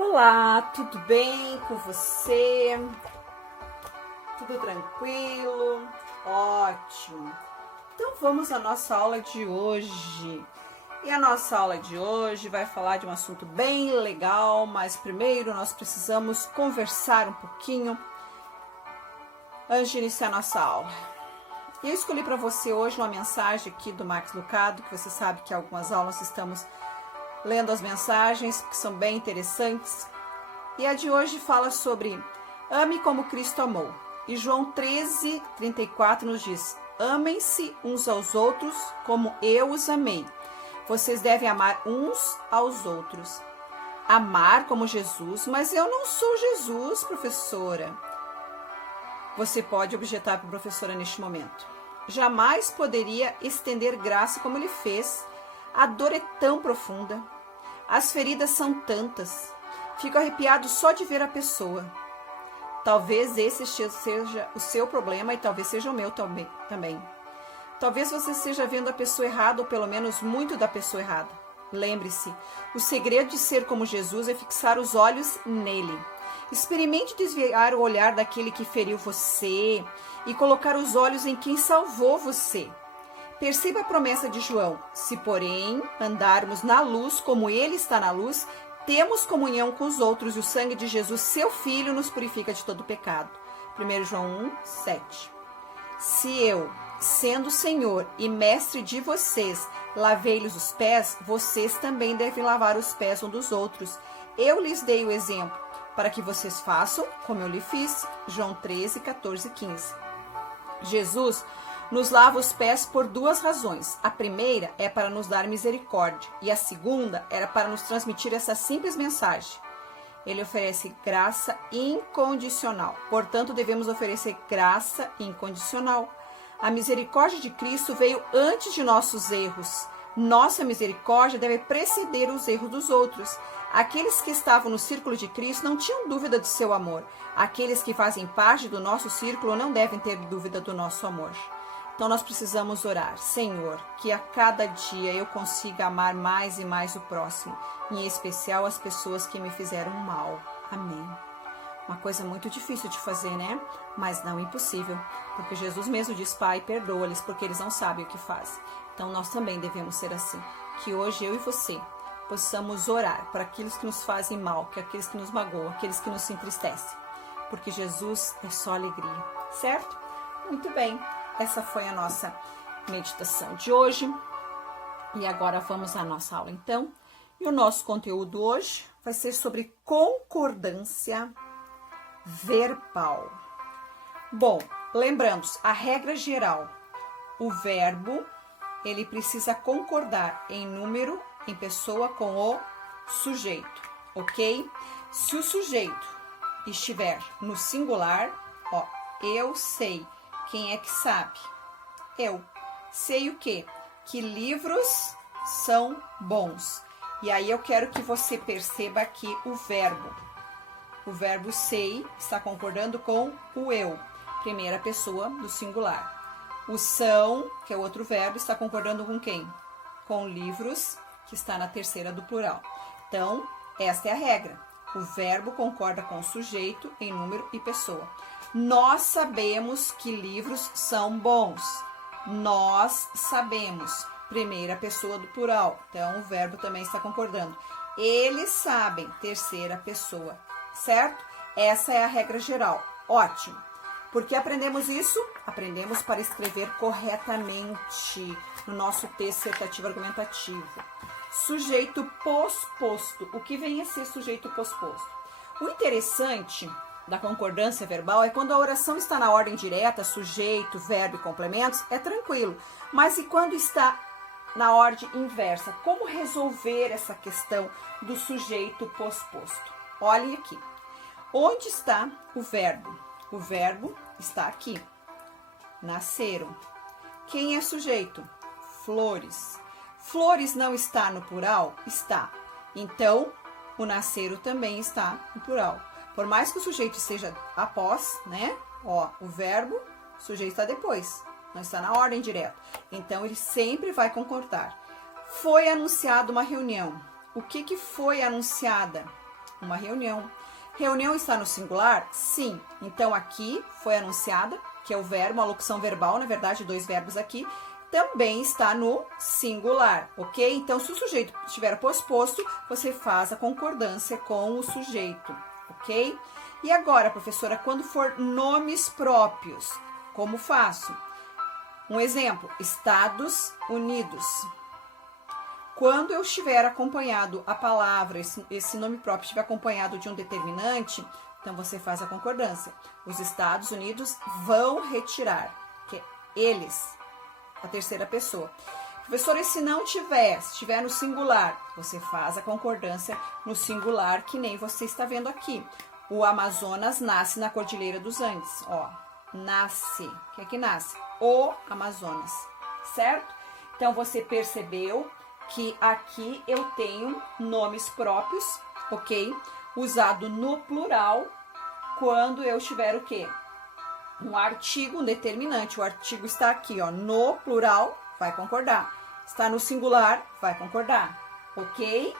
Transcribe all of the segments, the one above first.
Olá, tudo bem com você? Tudo tranquilo? Ótimo! Então vamos à nossa aula de hoje. E a nossa aula de hoje vai falar de um assunto bem legal, mas primeiro nós precisamos conversar um pouquinho antes de iniciar a nossa aula. E eu escolhi para você hoje uma mensagem aqui do Max Lucado, que você sabe que algumas aulas estamos lendo as mensagens, que são bem interessantes. E a de hoje fala sobre ame como Cristo amou. E João 13:34 nos diz: amem-se uns aos outros como eu os amei. Vocês devem amar uns aos outros. Amar como Jesus, mas eu não sou Jesus, professora. Você pode objetar para a professora neste momento. Jamais poderia estender graça como ele fez. A dor é tão profunda. As feridas são tantas. Fico arrepiado só de ver a pessoa. Talvez esse seja o seu problema e talvez seja o meu também. Talvez você esteja vendo a pessoa errada ou pelo menos muito da pessoa errada. Lembre-se, o segredo de ser como Jesus é fixar os olhos nele. Experimente desviar o olhar daquele que feriu você e colocar os olhos em quem salvou você. Perceba a promessa de João: se, porém, andarmos na luz como ele está na luz, temos comunhão com os outros e o sangue de Jesus, seu Filho, nos purifica de todo pecado. 1 João 1:7. Se eu, sendo Senhor e Mestre de vocês, lavei-lhes os pés, vocês também devem lavar os pés uns dos outros. Eu lhes dei o exemplo, para que vocês façam como eu lhe fiz. João 13:14-15. Jesus nos lava os pés por duas razões. A primeira é para nos dar misericórdia e a segunda era para nos transmitir essa simples mensagem. Ele oferece graça incondicional. Portanto, devemos oferecer graça incondicional. A misericórdia de Cristo veio antes de nossos erros. Nossa misericórdia deve preceder os erros dos outros. Aqueles que estavam no círculo de Cristo não tinham dúvida de seu amor. Aqueles que fazem parte do nosso círculo não devem ter dúvida do nosso amor. Então nós precisamos orar: Senhor, que a cada dia eu consiga amar mais e mais o próximo, em especial as pessoas que me fizeram mal. Amém. Uma coisa muito difícil de fazer, né? Mas não impossível, porque Jesus mesmo diz: Pai, perdoa-lhes, porque eles não sabem o que fazem. Então nós também devemos ser assim. Que hoje eu e você possamos orar para aqueles que nos fazem mal, que aqueles que nos magoam, aqueles que nos entristecem, porque Jesus é só alegria, certo? Muito bem. Essa foi a nossa meditação de hoje. E agora vamos à nossa aula, então. E o nosso conteúdo hoje vai ser sobre concordância verbal. Bom, lembrando, a regra geral, o verbo, ele precisa concordar em número, em pessoa, com o sujeito, ok? Se o sujeito estiver no singular, ó, eu sei. Quem é que sabe? Eu. Sei o quê? Que livros são bons. E aí eu quero que você perceba aqui o verbo. O verbo sei está concordando com o eu, primeira pessoa do singular. O são, que é o outro verbo, está concordando com quem? Com livros, que está na terceira do plural. Então, esta é a regra. O verbo concorda com o sujeito em número e pessoa. Nós sabemos que livros são bons. Nós sabemos. Primeira pessoa do plural. Então, o verbo também está concordando. Eles sabem. Terceira pessoa. Certo? Essa é a regra geral. Ótimo. Por que aprendemos isso? Aprendemos para escrever corretamente no nosso texto dissertativo argumentativo. Sujeito posposto. O que vem a ser sujeito posposto? O interessante da concordância verbal é quando a oração está na ordem direta, sujeito, verbo e complementos, é tranquilo. Mas e quando está na ordem inversa? Como resolver essa questão do sujeito posposto? Olhem aqui. Onde está o verbo? O verbo está aqui. Nasceram. Quem é sujeito? Flores. Flores não está no plural? Está. Então, o nasceram também está no plural. Por mais que o sujeito esteja após, né? Ó, o verbo, o sujeito está depois. Não está na ordem direta. Então, ele sempre vai concordar. Foi anunciada uma reunião. O que foi anunciada? uma reunião. Reunião está no singular? Sim. Então, aqui foi anunciada, que é o verbo, a locução verbal, na verdade, 2 verbos aqui, também está no singular, ok? Então, se o sujeito estiver posposto, você faz a concordância com o sujeito, ok? E agora, professora, quando for nomes próprios, como faço? Um exemplo, Estados Unidos. Quando eu estiver acompanhado a palavra, esse nome próprio estiver acompanhado de um determinante, então você faz a concordância. Os Estados Unidos vão retirar, que é eles, a terceira pessoa. Professora, e se não tiver, se estiver no singular, você faz a concordância no singular, que nem você está vendo aqui. O Amazonas nasce na Cordilheira dos Andes, ó, nasce. O que é que nasce? O Amazonas, certo? Então, você percebeu que aqui eu tenho nomes próprios, ok? Usado no plural, quando eu tiver o quê? Um artigo, um determinante. O artigo está aqui, ó, no plural, vai concordar. Está no singular, vai concordar, ok?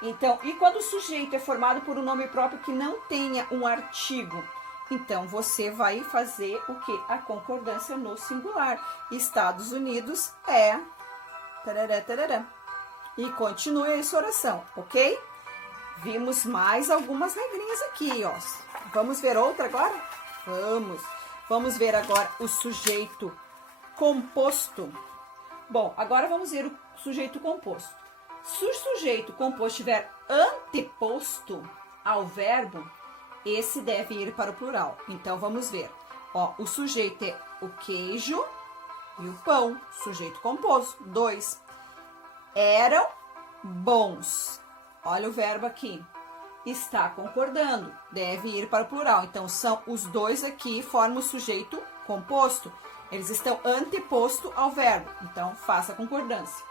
Então, e quando o sujeito é formado por um nome próprio que não tenha um artigo? Então, você vai fazer o quê? A concordância no singular. Estados Unidos é... Tarará, tarará. E continue essa oração, ok? Vimos mais algumas regrinhas aqui, ó. Vamos ver outra agora? Vamos. Vamos ver agora o sujeito composto. Bom, agora vamos ver o sujeito composto. Se o sujeito composto estiver anteposto ao verbo, esse deve ir para o plural. Então, vamos ver. Ó, o sujeito é o queijo e o pão. Sujeito composto. 2. Eram bons. Olha o verbo aqui. Está concordando. Deve ir para o plural. Então, são os dois aqui formam o sujeito composto. Eles estão anteposto ao verbo. Então, faça a concordância.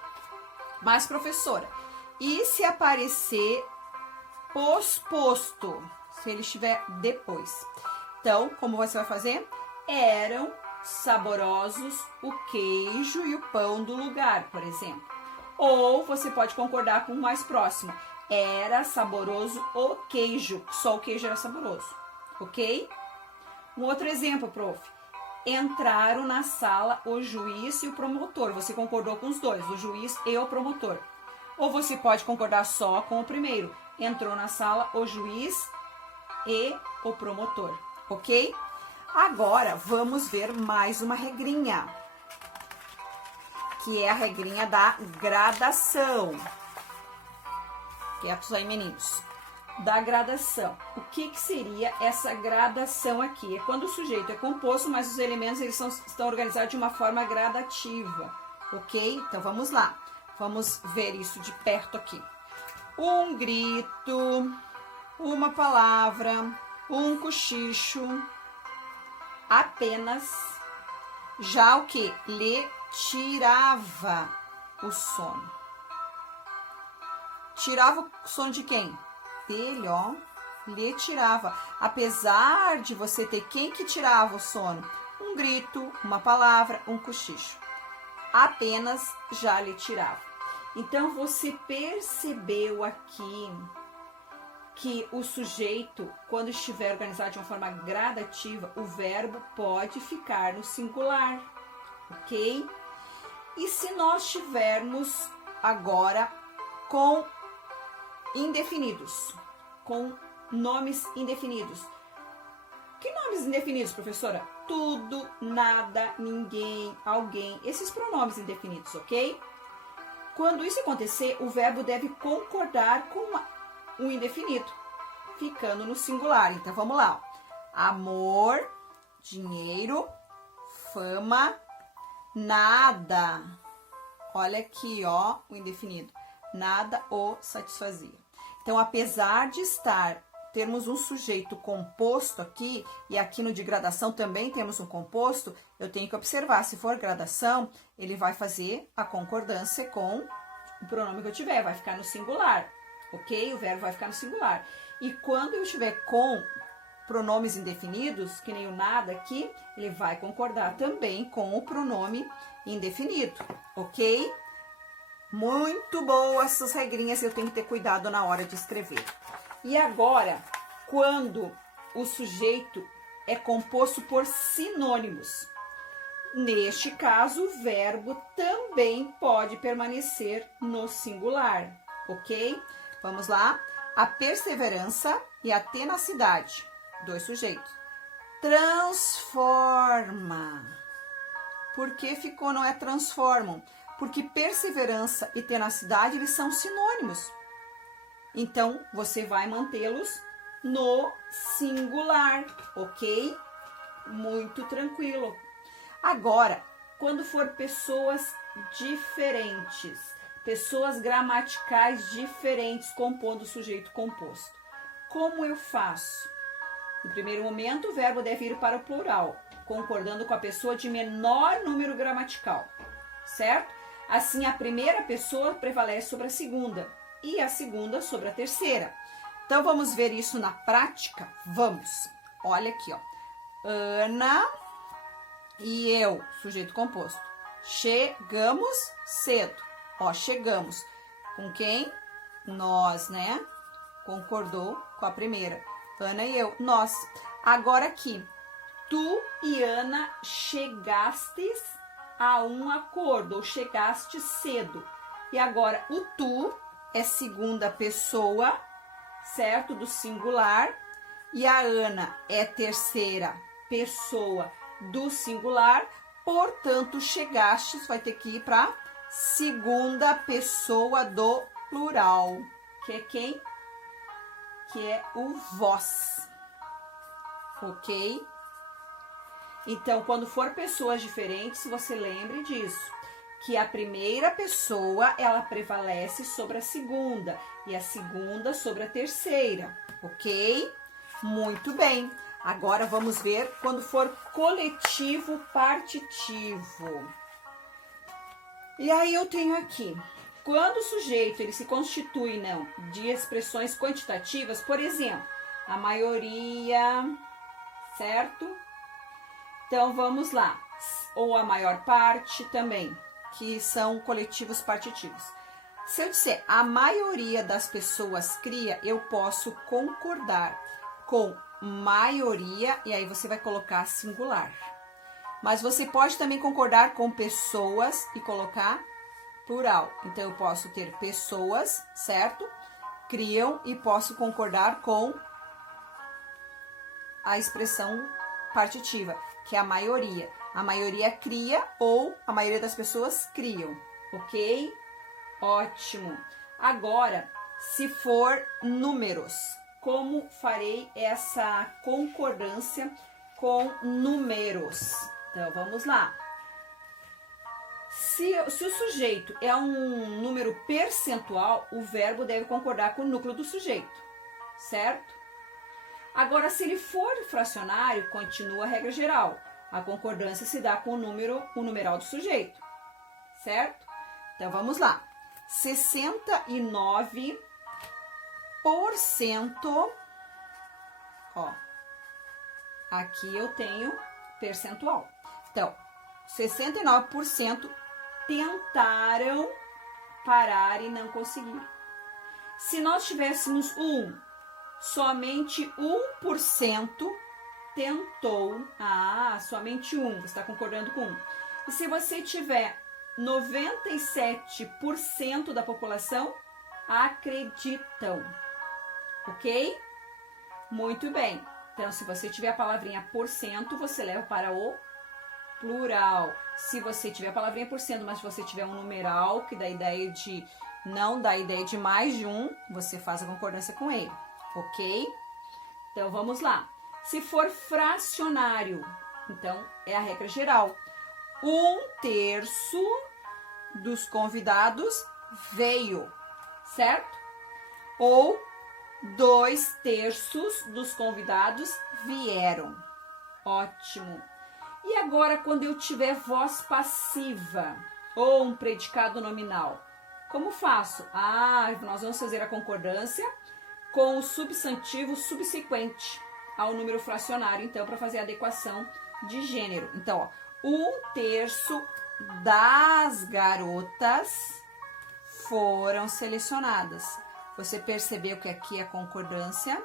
Mas, professora, e se aparecer posposto? Se ele estiver depois. Então, como você vai fazer? Eram saborosos o queijo e o pão do lugar, por exemplo. Ou você pode concordar com o mais próximo. Era saboroso o queijo. Só o queijo era saboroso. Ok? Um outro exemplo, prof. Entraram na sala o juiz e o promotor. Você concordou com os dois, o juiz e o promotor. Ou você pode concordar só com o primeiro. Entrou na sala o juiz e o promotor. Ok? Agora, vamos ver mais uma regrinha. Que é a regrinha da gradação. Quietos aí, meninos. Da gradação. O que seria essa gradação aqui? É quando o sujeito é composto, mas os elementos eles estão organizados de uma forma gradativa. Ok? Então, vamos lá. Vamos ver isso de perto aqui. Um grito, uma palavra, um cochicho, apenas, já o que? Lhe tirava o sono. Tirava o sono de quem? Dele, ó. Lhe tirava. Apesar de você ter quem que tirava o sono? Um grito, uma palavra, um cochicho. Apenas já lhe tirava. Então, você percebeu aqui que o sujeito, quando estiver organizado de uma forma gradativa, o verbo pode ficar no singular, ok? E se nós tivermos agora com indefinidos, com nomes indefinidos. Que nomes indefinidos, professora? Tudo, nada, ninguém, alguém, esses pronomes indefinidos, ok? Quando isso acontecer, o verbo deve concordar com o indefinido, ficando no singular. Então, vamos lá. Amor, dinheiro, fama, nada. Olha aqui, ó, o indefinido. Nada o satisfazia. Então, apesar de termos um sujeito composto aqui, e aqui no de gradação também temos um composto, eu tenho que observar, se for gradação, ele vai fazer a concordância com o pronome que eu tiver, vai ficar no singular, ok? O verbo vai ficar no singular. E quando eu estiver com pronomes indefinidos, que nem o nada aqui, ele vai concordar também com o pronome indefinido, ok? Muito boas essas regrinhas, eu tenho que ter cuidado na hora de escrever. E agora, quando o sujeito é composto por sinônimos, neste caso, o verbo também pode permanecer no singular, ok? Vamos lá. A perseverança e a tenacidade, 2 sujeitos. Transforma. Por que ficou não é transformam? Porque perseverança e tenacidade, eles são sinônimos. Então, você vai mantê-los no singular, ok? Muito tranquilo. Agora, quando for pessoas diferentes, pessoas gramaticais diferentes compondo o sujeito composto, como eu faço? No primeiro momento, o verbo deve ir para o plural, concordando com a pessoa de menor número gramatical, certo? Assim, a primeira pessoa prevalece sobre a segunda e a segunda sobre a terceira. Então, vamos ver isso na prática? Vamos. Olha aqui, ó. Ana e eu, sujeito composto. Chegamos cedo. Ó, chegamos. Com quem? Nós, né? Concordou com a primeira. Ana e eu, nós. Agora aqui, tu e Ana chegastes a um acordo, ou chegaste cedo. E agora, o tu é segunda pessoa, certo? Do singular. E a Ana é terceira pessoa do singular. Portanto, chegastes vai ter que ir para segunda pessoa do plural. Que é quem? Que é o vós. Ok? Então, quando for pessoas diferentes, você lembre disso. Que a primeira pessoa, ela prevalece sobre a segunda. E a segunda sobre a terceira. Ok? Muito bem. Agora, vamos ver quando for coletivo partitivo. E aí, eu tenho aqui. Quando o sujeito ele se constitui não, de expressões quantitativas, por exemplo, a maioria, certo? Então, vamos lá. Ou a maior parte também, que são coletivos partitivos. Se eu disser a maioria das pessoas cria, eu posso concordar com maioria, e aí você vai colocar singular. Mas você pode também concordar com pessoas e colocar plural. Então, eu posso ter pessoas, certo? Criam e posso concordar com a expressão partitiva, que é a maioria. A maioria cria ou a maioria das pessoas criam, ok? Ótimo. Agora, se for números, como farei essa concordância com números? Então, vamos lá. Se o sujeito é um número percentual, o verbo deve concordar com o núcleo do sujeito, certo? Agora, se ele for fracionário, continua a regra geral. A concordância se dá com o numeral do sujeito, certo? Então, vamos lá. 69%, ó, aqui eu tenho percentual. Então, 69% tentaram parar e não conseguiram. Se nós tivéssemos somente 1% tentou. Somente você está concordando com 1. E se você tiver 97% da população acreditam, ok? Muito bem. Então, se você tiver a palavrinha porcento, você leva para o plural. Se você tiver a palavrinha porcento, mas se você tiver um numeral que dá ideia de não dá ideia de mais de um, você faz a concordância com ele, ok? Então, vamos lá. Se for fracionário, então é a regra geral. 1/3 dos convidados veio, certo? Ou 2/3 dos convidados vieram. Ótimo. E agora, quando eu tiver voz passiva ou um predicado nominal, como faço? Nós vamos fazer a concordância com o substantivo subsequente ao número fracionário, então, para fazer a adequação de gênero. Então, ó, 1/3 das garotas foram selecionadas. Você percebeu que aqui é concordância,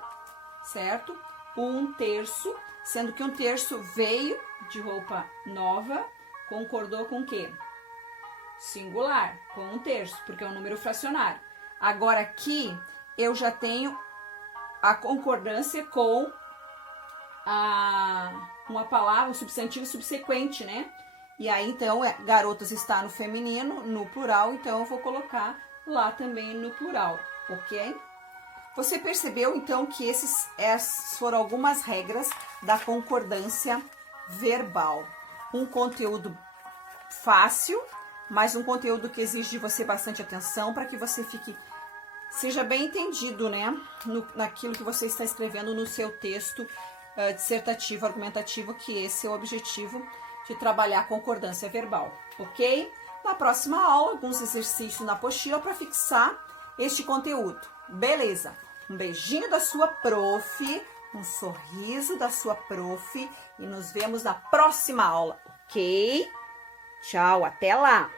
certo? 1/3, sendo que 1/3 veio de roupa nova, concordou com o quê? Singular, com 1/3, porque é um número fracionário. Agora aqui eu já tenho a concordância com uma palavra, um substantivo subsequente, né? E aí, então, garotas está no feminino, no plural, então eu vou colocar lá também no plural, ok? Você percebeu, então, que essas foram algumas regras da concordância verbal. Um conteúdo fácil, mas um conteúdo que exige de você bastante atenção para que você seja bem entendido, né? Naquilo que você está escrevendo no seu texto dissertativo, argumentativo, que esse é o objetivo de trabalhar a concordância verbal, ok? Na próxima aula, alguns exercícios na apostila para fixar este conteúdo. Beleza? Um beijinho da sua prof, um sorriso da sua prof e nos vemos na próxima aula, ok? Tchau, até lá!